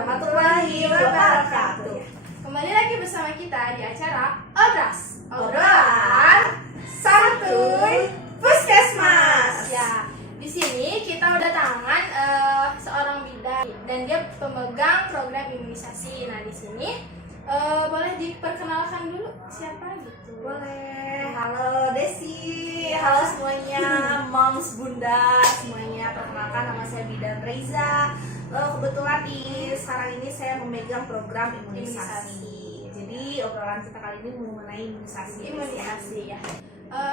warahmatullahi wabarakatuh. Kembali lagi bersama kita di acara Obras, Obrolan Santuy Puskesmas. Ya, di sini kita udah tangan seorang bidan dan dia pemegang program imunisasi. Nah, di sini boleh diperkenalkan dulu siapa gitu? Boleh. Halo Desi, halo semuanya, moms, bunda, semuanya. Perkenalkan, nama saya Bidan Reza. Kebetulan sekarang ini saya memegang program imunisasi. Jadi obrolan kita kali ini mengenai imunisasi. Ya.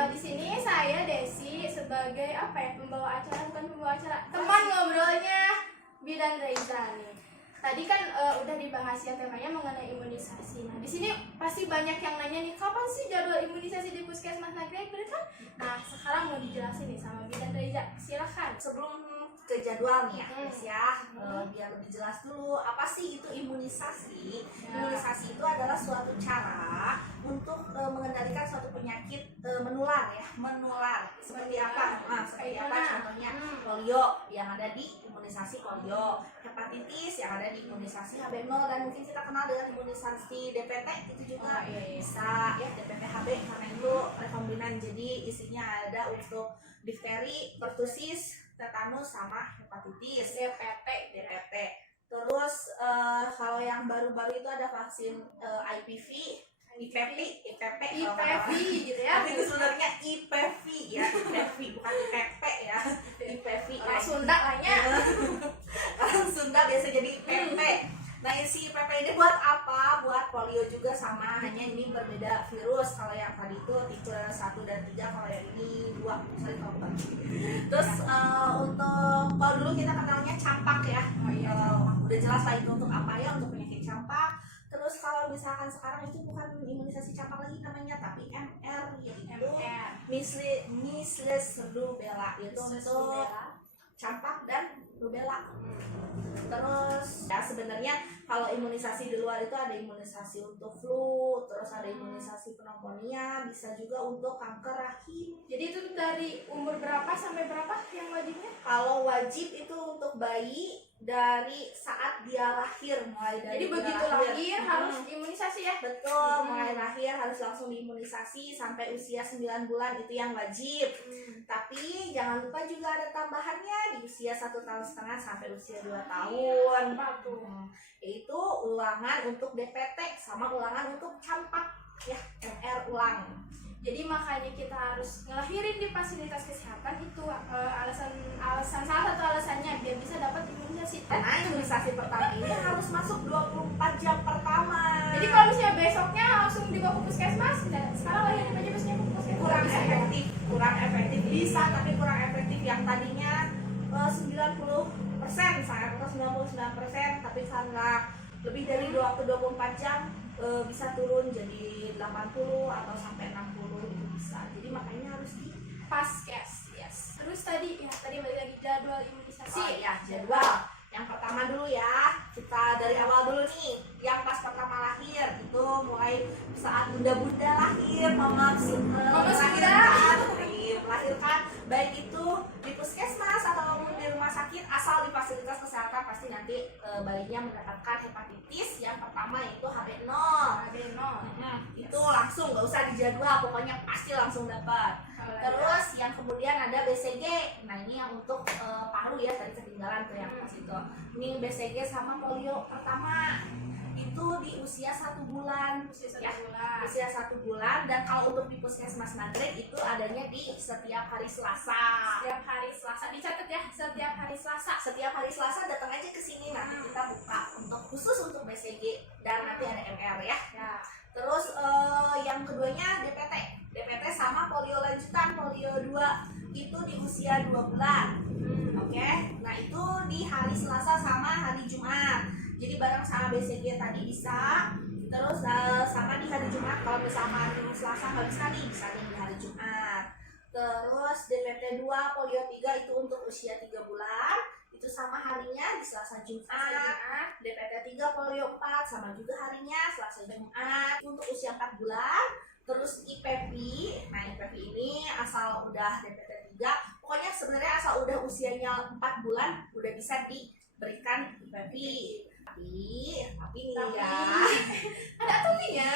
Di sini saya Desi sebagai pembawa acara, bukan pembawa acara, teman ngobrolnya Bidan Reza nih. Tadi kan udah dibahas ya temanya mengenai imunisasi. Nah, di sini pasti banyak yang nanya nih, kapan sih jadwal imunisasi di Puskesmas Nagrek, bener kan? Nah, sekarang mau dijelasin nih sama Bidan Reza. Silakan. Sebelum ke jadwal nih ya, guys ya, biar lebih jelas dulu apa sih itu imunisasi. Imunisasi itu adalah suatu cara untuk mengendalikan suatu penyakit menular ya, menular. Seperti apa? Seperti apa contohnya? Polio yang ada di imunisasi polio, hepatitis yang ada di imunisasi HB0, dan mungkin kita kenal dengan imunisasi DPT itu juga bisa ya, DPT HB karena itu rekombinan, jadi isinya ada untuk difteri, pertusis, tetanus sama hepatitis. DPT. Terus kalau yang baru-baru itu ada vaksin IPV, IPV gitu ya. Tapi itu sebenarnya IPV ya, IPV bukan IPP ya, IPV. Orang Sunda lahnya. Orang Sunda biasa jadi IPP. Nah, isi IPP ini buat apa? Buat polio juga sama, hanya ini berbeda virus. Kalau yang tadi itu tipe 1 dan 3, kalau yang ini 2. Sorry kalau bukan. Terus untuk kalau dulu kita kenalnya campak ya. Udah jelas lah itu untuk apa ya, untuk penyakit campak. Terus kalau misalkan sekarang itu bukan imunisasi campak lagi namanya, tapi MR, yaitu measles rubella, itu untuk campak dan rubella. Terus ya sebenarnya kalau imunisasi di luar itu ada imunisasi untuk flu, terus ada imunisasi pneumonia, bisa juga untuk kanker rahim. Jadi itu dari umur berapa sampai berapa yang wajibnya? Kalau wajib itu untuk bayi dari saat dia lahir, mulai dari Jadi begitu lahir harus imunisasi ya? Betul, mulai lahir harus langsung diimunisasi sampai usia 9 bulan, itu yang wajib. Tapi jangan lupa juga ada tambahannya di usia 1,5 tahun sampai usia 2 tahun. Yaitu ulangan untuk DPT sama ulangan untuk campak ya, MR ulang. Jadi makanya kita harus ngelahirin di fasilitas kesehatan itu alasan salah satu alasannya biar bisa dapat imunisasi. Nah, imunisasi pertama ini harus masuk 24 jam pertama. Jadi kalau misalnya besoknya langsung dibawa ke puskesmas, sekarang lahirin aja besoknya ke puskesmas. Kurang efektif bisa, tapi kurang efektif. Yang tadinya 90% saya atau 99%, tapi karena lebih dari 24 jam bisa turun jadi 80 atau sampai 60 itu bisa. Jadi makanya harus di Paskes. Yes. Terus tadi balik lagi jadwal imunisasi. Jadwal. Yang pertama dulu ya, kita dari awal dulu nih. Yang pas pertama lahir itu mulai saat bunda-bunda lahir, melahirkan, baik itu di puskesmas atau di rumah sakit, asal di fasilitas kesehatan pasti nanti bayinya mendapatkan hepatitis. Yang pertama itu HB0. Itu langsung, nggak usah dijadwal, pokoknya pasti langsung dapat. Terus yang kemudian ada BCG. Nah, ini yang untuk paru ya, tadi ketinggalan tuh yang pas itu. Ini BCG sama polio pertama itu di usia 1 bulan. Usia 1 bulan. Dan kalau untuk di Puskesmas Nagrek itu adanya di setiap hari Selasa. Dicatat ya, setiap hari Selasa. Setiap hari Selasa datang aja ke sini, nanti kita buka khusus untuk BCG dan nanti ada MR ya. Terus yang keduanya DPT sama polio lanjutan, polio 2 itu di usia 2 bulan. Oke. Nah, itu di hari Selasa sama hari Jumat. Jadi bareng sama BCG tadi bisa. Terus sama di hari Jumat, kalau misalkan Selasa nggak bisa nih, bisa di hari Jumat. Terus DPT 2, polio 3 itu untuk usia 3 bulan. Itu sama harinya di Selasa Jumat. DPT 3 polio 4 sama juga harinya Selasa Jumat untuk usia 4 bulan. Terus IPV, nah IPV ini asal udah DPT 3, pokoknya sebenarnya asal udah usianya 4 bulan udah bisa diberikan IPV. tapi nih Tapi- ya. Ada tapinya.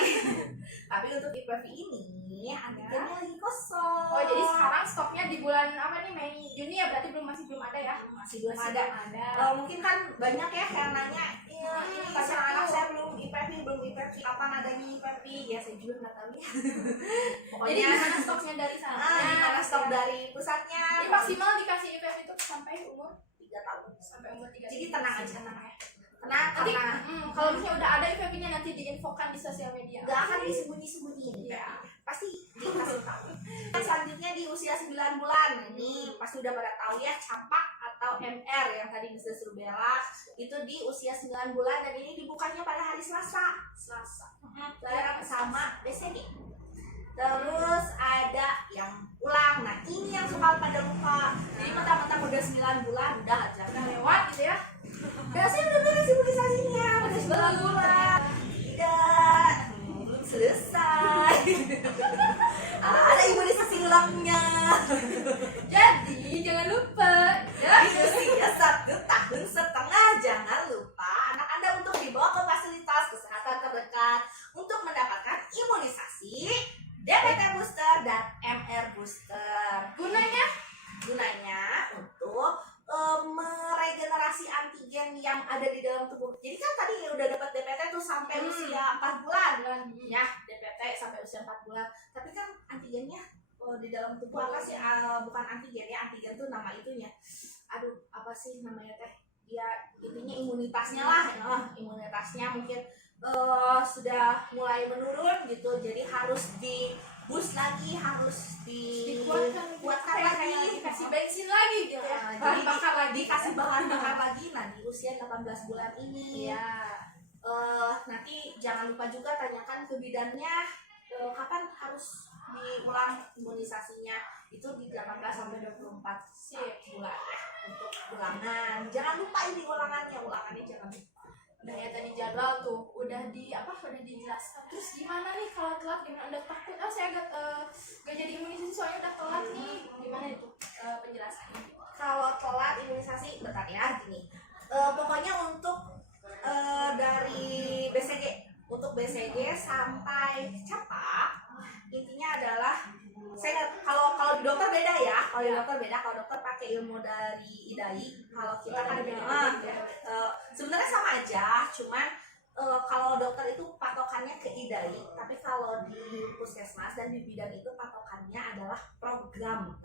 Tapi untuk IPV ini antigennya lagi kosong. Oh jadi sekarang stoknya di bulan apa nih, Mei Juni ya, berarti masih belum ada ya? masih belum Masih ada. belum ada. Mungkin kan banyak ya yang nanya, ya, ini banyak anak tuh. saya belum IPV, kapan adanya IPV? Ya saya juga nggak tahu ya. Jadi Pokoknya gimana stoknya dari sana? di mana stok dari pusatnya? Jadi maksimal dikasih IPV itu sampai umur 3 tahun. sampai umur 3 Jadi tenang aja. Tenang ya. Tenang, Nanti karena kalau misalnya udah ada IPV-nya nanti diinfokan di sosial media. nggak akan disembunyi-sembunyiin Ya. pasti dikasih tahu. Selanjutnya di usia 9 bulan ini pasti udah pada tahu ya, campak atau MR yang tadi Mrs. Rubella itu di usia 9 bulan dan ini dibukanya pada hari Selasa bareng sama BCG. Terus ada yang ulang. Nah ini yang suka pada lupa, jadi mentang-mentang udah 9 bulan udah aja Udah lewat gitu ya. saya udah beres imunisasinya udah 9 bulan. Tidak, belum selesai. Ada imunisasi ulangnya. Jadi jangan lupa ya. Di usia 1,5 tahun jangan lupa anak Anda untuk dibawa ke fasilitas kesehatan terdekat untuk mendapatkan imunisasi DPT booster dan MR booster. Gunanya untuk meregenerasi antigen yang ada di dalam tubuh. Jadi kan tadi udah dapat DPT tuh sampai usia 4 bulan. Ya, DPT sampai usia 4 bulan. Tapi kan antigennya di dalam tubuh apa sih? Bukan antigen ya, antigen tuh nama itunya. Aduh, apa sih namanya teh? Ya, intinya imunitasnya lah. Imunitasnya mungkin sudah mulai menurun gitu. Jadi harus di boost lagi, harus dikuatkan lagi, dikasih bensin lagi gitu ya. Jadi Bahan bakar lagi. dikasih bahan bakar lagi. Nah di usia 18 bulan ini Iya. nanti jangan lupa juga tanyakan ke bidannya kapan harus diulang imunisasinya. Itu di 18 sampai 24 bulan ya untuk ulangan. Jangan lupa ini ulangannya jangan lupa. Udah ya tadi jadwal tuh udah dijelaskan. Terus gimana nih kalau telat, gimana? Udah takut saya gak jadi imunisasi soalnya udah telat nih, gimana itu penjelasannya? Kalau telat imunisasi, bentar ya gini. Pokoknya untuk dari untuk BCG sampai campak intinya adalah kalau di dokter beda ya. Kalau dokter pakai ilmu dari IDAI, kalau kita kan sebenarnya sama aja, cuman kalau dokter itu patokannya ke IDAI, tapi kalau di puskesmas dan di bidan itu patokannya adalah program.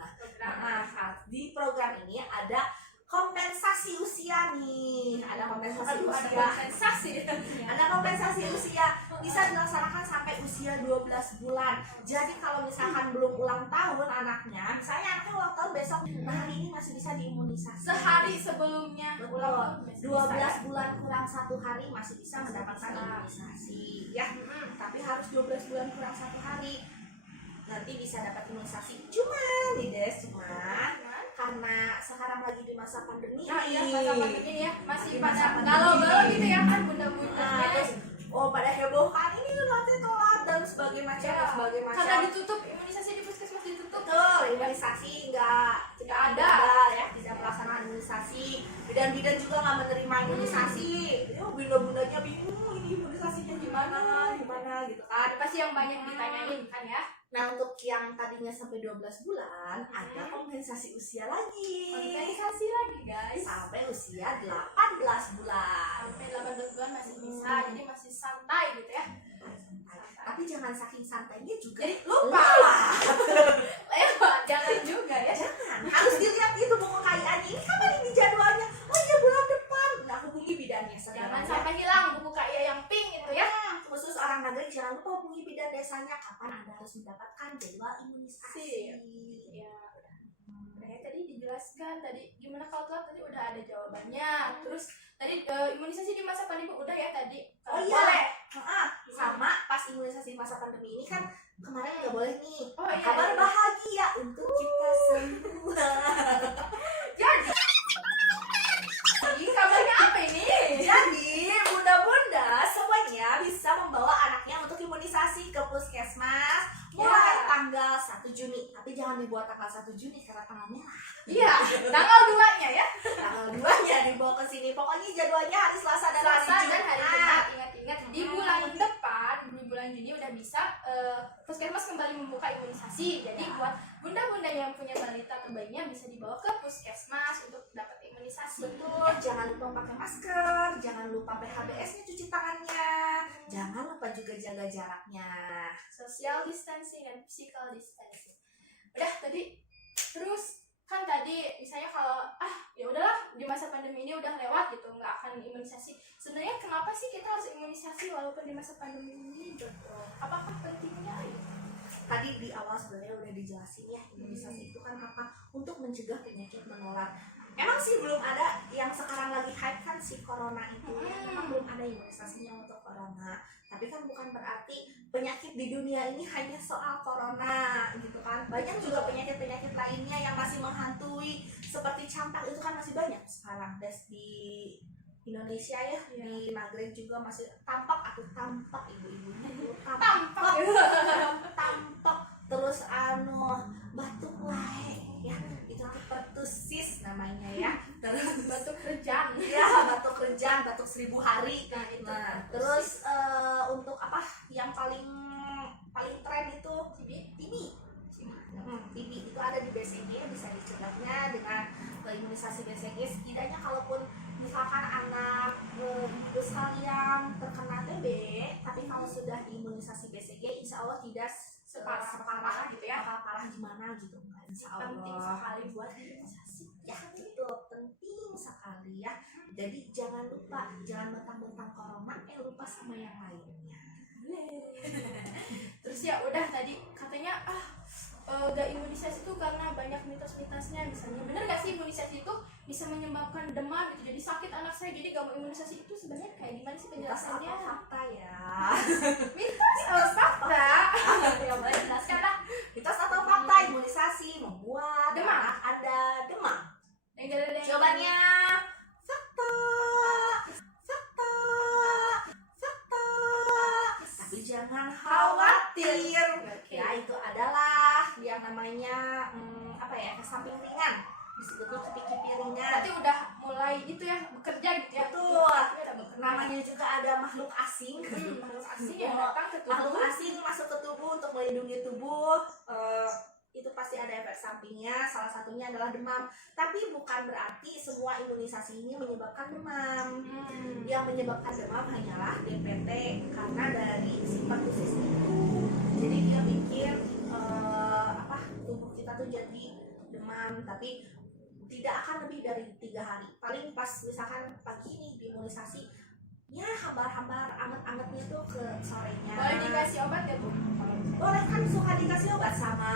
Di program ini ada kompensasi usia nih, ada kompensasi usia bisa dilaksanakan sampai usia 12 bulan. Jadi kalau misalkan belum ulang tahun anaknya, misalnya anaknya ulang tahun besok, hari ini masih bisa diimunisasi. Sehari sebelumnya ulang tahun masih 12 bisa ya? bulan kurang 1 hari masih bisa mendapatkan imunisasi ya. Tapi harus 12 bulan kurang 1 hari nanti bisa dapat imunisasi. Cuman karena sekarang lagi di masa pandemi masa pandemi ya, masih Di masa pada pandemi. galau-galau gitu ya kan bunda-bundanya. terus pada heboh kan ini nanti telat dan sebagainya Karena ditutup, imunisasi di puskesmas ditutup. Betul, imunisasi nggak ada ya, tidak melaksanakan imunisasi. Bidan-bidan juga nggak menerima imunisasi. Bunda-bundanya bingung ini imunisasinya gimana gitu kan. Pasti yang banyak ditanyain kan ya. Nah untuk yang tadinya sampai 12 bulan ada kompensasi usia lagi. Kompensasi lagi guys. Sampai usia 18 bulan. Sampai 18 bulan masih bisa, jadi masih santai gitu ya. Tapi jangan saking santainya juga Jadi lupa. Lewat, jangan juga ya. Jangan, harus dilihat itu buku KIA-nya. Ini kapan ini jadwalnya? Oh iya bulan depan. Nah hubungi bidannya Jangan segera. sampai hilang buku KIA yang pink itu ya. Khusus orang Nagrek jangan lupa hubungi bidan desanya kapan Anda harus mendapatkan jadwal imunisasi. Ya. Udah ya tadi dijelaskan tadi gimana kalau telat, tadi udah ada jawabannya. Terus tadi imunisasi di masa pandemi udah ya tadi. Oh iya. Boleh. Sama pas imunisasi masa pandemi ini kan kemarin nggak boleh nih. Oh iya. Kabar bahagia untuk kita semua. Jadi kabarnya apa ini? Jadi bunda-bunda semuanya bisa membawa anaknya untuk imunisasi ke puskesmas mulai tanggal 1 Juni. Tapi jangan dibuat tanggal 1 Juni karena tanggal merah. Iya, tanggal 2-nya ya. Tanggal 2-nya dibawa ke sini. Pokoknya jadwalnya hari Selasa dan hari Selasa Jumat. imunisasi. Jadi buat bunda-bunda yang punya balita atau bayinya bisa dibawa ke puskesmas untuk dapat imunisasi. Betul, jangan lupa pakai masker, jangan lupa PHBS-nya cuci tangannya, jangan lupa juga jaga jaraknya. Social distancing dan physical distancing. Udah tadi, terus kan tadi misalnya kalau ya udahlah di masa pandemi ini udah lewat gitu nggak akan imunisasi. Sebenarnya kenapa sih kita harus imunisasi walaupun di masa pandemi ini gitu? Apakah pentingnya gitu? Tadi di awal sebenarnya udah dijelasin ya, imunisasi itu kan apa? Untuk mencegah penyakit menular. Emang sih belum ada yang sekarang lagi hype kan si corona itu. Memang belum ada imunisasinya untuk corona. Tapi kan bukan berarti penyakit di dunia ini hanya soal corona gitu kan. Banyak juga penyakit-penyakit lainnya yang masih menghantui, seperti campak itu kan masih banyak sekarang. Di Indonesia ya, di Maghreb juga masih tampak ibu-ibunya itu tampak terus batuk lae ya, itu pertussis namanya ya. Terus Batuk kerjaan. ya, batuk kerjaan, batuk 1000 hari. Nah, itu Terus untuk apa yang paling tren itu TB. TB itu ada di BCG, bisa dicegahnya dengan imunisasi BCG. Setidaknya kalaupun misalkan anak ibu sekalian terkena TB, tapi kalau sudah diimunisasi BCG, insya Allah tidak separah gitu ya. Parah gimana gitu kan, insya Allah. Penting sekali buat imunisasi. Ya itu penting sekali ya. Jadi jangan lupa, jangan mentang-mentang corona lupa sama yang lainnya. Terus ya udah tadi katanya gak imunisasi itu karena banyak mitos-mitosnya. Misalnya bener gak sih imunisasi itu bisa menyebabkan demam gitu, jadi sakit anak saya, jadi gak mau imunisasi. Itu sebenarnya kayak gimana sih penjelasannya? Mitos atau fakta ya? Mitos atau fakta? Ya boleh jelaskan lah. Mitos atau fakta imunisasi membuat Demam. anak ada demam? Jawabannya fakta. Tapi jangan khawatir. Ya itu adalah yang namanya efek samping ringan. Disebut kipi-kipi ringan. Berarti udah mulai itu ya bekerja gitu ya? Betul. Namanya juga ada makhluk asing. Makhluk asing yang datang ke tubuh. Makhluk asing masuk ke tubuh untuk melindungi tubuh. Itu pasti ada efek sampingnya, salah satunya adalah demam. Tapi bukan berarti semua imunisasi ini menyebabkan demam. Yang menyebabkan demam hanyalah DPT, karena dari si pertussis itu. Jadi dia bikin tubuh kita tuh jadi demam, tapi tidak akan lebih dari 3 hari. Paling pas misalkan pagi ini diimunisasi, ya hambar-hambar anget-angetnya tuh ke sorenya. Boleh dikasih obat ya Bu? Boleh, kan suka dikasih obat sama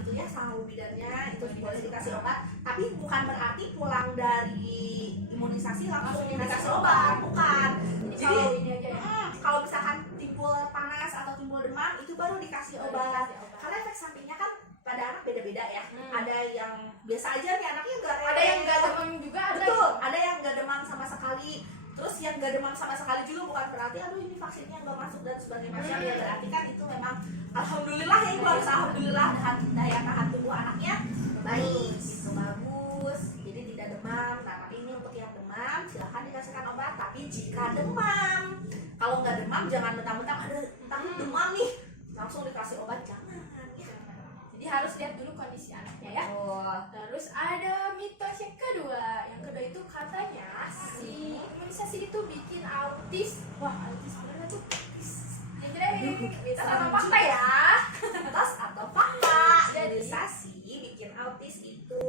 itu ya, sama bidannya itu boleh dikasih obat. Tapi bukan berarti pulang dari imunisasi langsung dikasih obat, bukan. Jadi ini aja ya. kalau misalkan timbul panas atau timbul demam itu baru dikasih obat. Karena efek sampingnya kan pada anak beda-beda ya. Ada yang biasa aja nih anaknya Ada yang gak demam juga, ada. Betul, ada yang gak demam sama sekali. Terus yang gak demam sama sekali juga bukan berarti aduh ini vaksinnya gak masuk dan sebagainya. Ya berarti kan itu memang alhamdulillah ya, ibu harus alhamdulillah daya tahan tubuh anaknya baik, itu bagus. Jadi tidak demam. Nah tapi ini untuk yang demam silahkan dikasihkan obat. Tapi jika demam, kalau nggak demam jangan mentang-mentang ada takut demam nih langsung dikasih obat, jangan ya. Jadi harus lihat dulu kondisi anaknya ya. Terus ada mitos yang kedua. Yang kedua itu katanya si imunisasi itu bikin autis. Wah, autis bener tuh. Jadi mitos atau fakta ya? Mitos atau fakta? Imunisasi bikin autis itu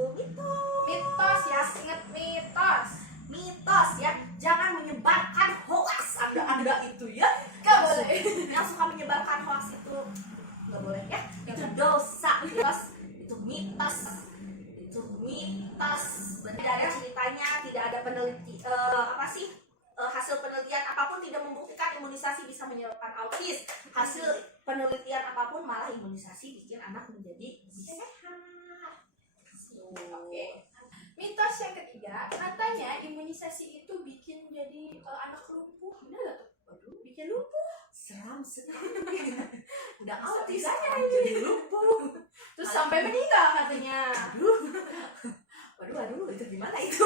Mitos ya, inget mitos. mitos ya. Jangan menyebarkan hoax anda itu ya. Gak boleh. Yang suka menyebarkan hoax itu nggak boleh ya. Itu dosa. Itu mitos. Tidak ada ceritanya, tidak ada hasil penelitian apapun tidak membuktikan imunisasi bisa menyebabkan autis. Hasil penelitian apapun malah imunisasi bikin anak menjadi lebih sehat. Oke. Mitos yang ketiga, katanya imunisasi itu bikin jadi anak lumpuh. Benar gak tuh? Waduh, bikin lumpuh. Seram sekali. Udah autis Bisa-bisanya jadi lumpuh. Terus sampai meninggal katanya. Waduh, itu gimana itu?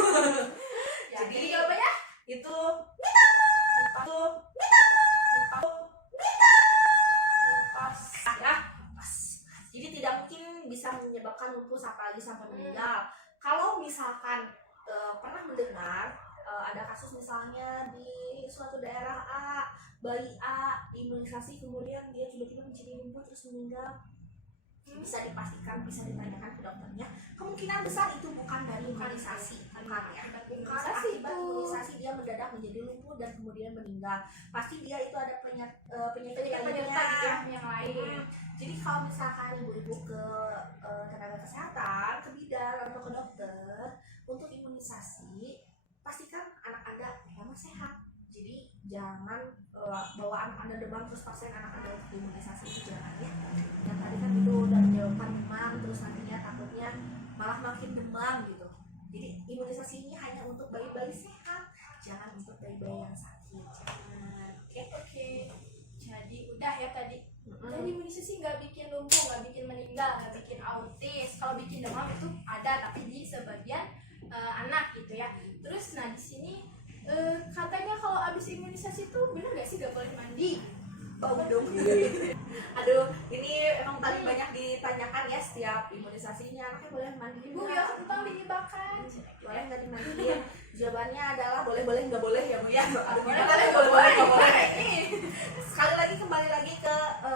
Jadi jawabannya Itu mitos. ya. Jadi tidak mungkin menyebabkan lumpuh apalagi sampai meninggal. Kalau misalkan pernah mendengar ada kasus misalnya di suatu daerah A, bayi A diimunisasi kemudian dia tiba-tiba menjadi lumpuh terus meninggal, bisa dipastikan, bisa ditanyakan ke dokternya, kemungkinan besar itu bukan dari imunisasi, bukan ya, bukan akibat imunisasi dia mendadak menjadi lumpuh dan kemudian meninggal. Pasti dia itu ada penyakit lainnya yang lain. Jadi kalau misalkan ibu-ibu ke tenaga kesehatan, ke bidan atau ke dokter untuk imunisasi, pastikan anak Anda memang sehat. Jadi jangan bawa anak Anda demam terus paksain anak Anda untuk imunisasi, itu jangan ya. Yang tadi kan itu udah menyebabkan demam terus nantinya takutnya malah makin demam gitu. Jadi imunisasi ini hanya untuk bayi-bayi sehat, jangan untuk bayi-bayi yang sakit. Jangan. Oke. Jadi udah ya tadi. Jadi imunisasi nggak bikin lumpuh, nggak bikin meninggal, nggak bikin autis. Kalau bikin demam itu ada, tapi di sebagian anak gitu ya. Terus nah di sini katanya kalau abis imunisasi itu benar nggak sih nggak boleh mandi? Bau dong. Aduh, ini emang paling banyak ditanyakan ya setiap imunisasinya, anaknya boleh mandi Bu ya tentang diibakan. boleh nggak dimandiin? Jawabannya adalah boleh nggak boleh ya Bu ya. Aduh, Boleh, gimana boleh, nggak boleh. Ini. Sekali lagi kembali lagi ke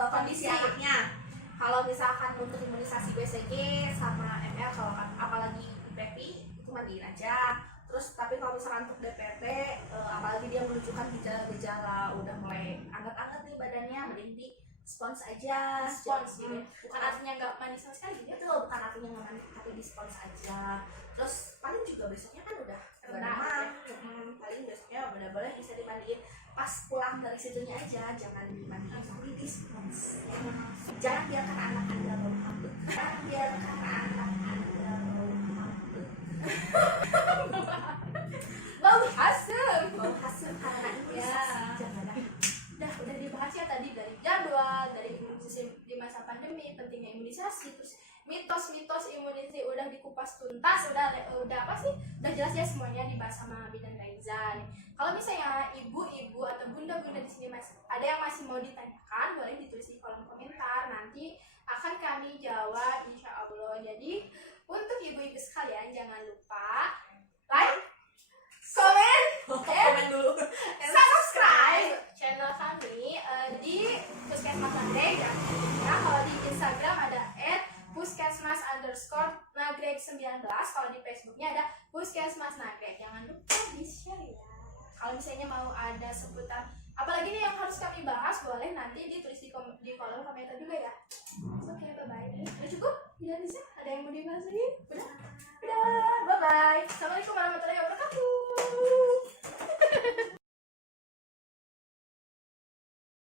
kondisi anaknya. Kalau misalkan untuk imunisasi BCG sama MR, kalau apalagi PEPI itu mandiin aja. Terus tapi kalau misalkan untuk DPT, apalagi dia menunjukkan gejala-gejala udah mulai anget-anget nih badannya, mending di spons aja. Spons gitu. Bukan artinya nggak mandi sama sekali gitu. Itu bukan artinya nggak mandi, tapi di spons aja. Terus paling juga besoknya kan udah Rendang, demam. Paling besoknya udah boleh bisa dimandiin. Pas pulang dari situnya aja, jangan dimandiin, tapi di spons. Jangan biarkan anak Anda bau hambuk. Jangan biarkan anak Anda bau hambuk. Bau asem. Bau hasil karena imunisasi. Jangan. Udah dibahas ya tadi dari jadwal, dari imunisasi di masa pandemi, pentingnya imunisasi, terus mitos-mitos imunisasi udah dikupas tuntas, udah apa sih? Udah jelas ya semuanya dibahas sama Bidan Raiza. Kalau misalnya ibu-ibu atau bunda-bunda di sini ada yang masih mau ditanyakan, boleh ditulis di kolom komentar. Nanti akan kami jawab insya Allah. Jadi untuk ibu-ibu sekalian jangan lupa like, Komen dulu. subscribe channel kami di Puskesmas Nagreg dan tentunya kalau di Instagram ada @puskesmas_nagreg19, kalau di Facebooknya ada Puskesmas Nagreg. Jangan lupa di share ya. Kalau misalnya mau ada seputar apalagi nih yang harus kami bahas, boleh nanti ditulis di kolom komentar juga ya. Oke, bye bye. Udah cukup? Udah bisa? Ada yang mau dibahas lagi? Udah?